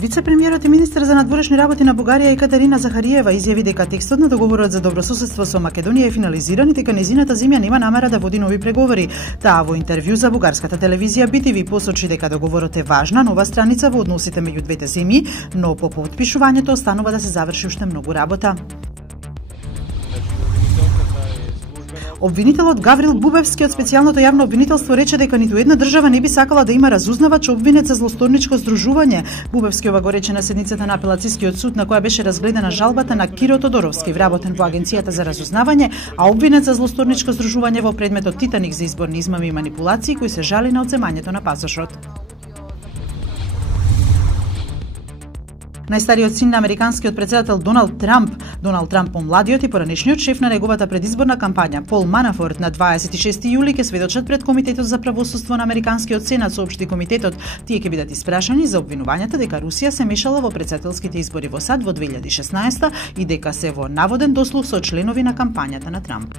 Вице-премиерот и министер за надворешни работи на Бугарија Екатерина Захариева изјави дека текстот на договорот за добрососедство со Македонија е финализиран и дека нејзината земја нема намера да води нови преговори. Таа во интервју за бугарската телевизија BTV посочи дека договорот е важна нова страница во односите меѓу двете земји, но по потпишувањето останува да се заврши уште многу работа. Обвинителот Гаврил Бубевски од специјалното јавно обвинителство рече дека ниту една држава не би сакала да има разузнавач обвинет за злосторничко здружување. Бубевски ова го рече на седницата на апелацискиот суд на која беше разгледана жалбата на Киро Тодоровски, вработен во Агенцијата за разузнавање, а обвинет за злосторничко здружување во предметот Титаник за изборни измами и манипулации, кој се жали на одземањето на пасошот. Најстариот син на американскиот претседател Доналд Трамп помладиот и поранешниот шеф на неговата предизборна кампања, Пол Манафорт, на 26 јули ќе сведочат пред Комитетот за правосудство на американскиот сенат, соопшти комитетот. Тие ќе бидат испрашани за обвинувањата дека Русија се мешала во претседателските избори во САД во 2016 и дека се во наводен дослух со членови на кампањата на Трамп.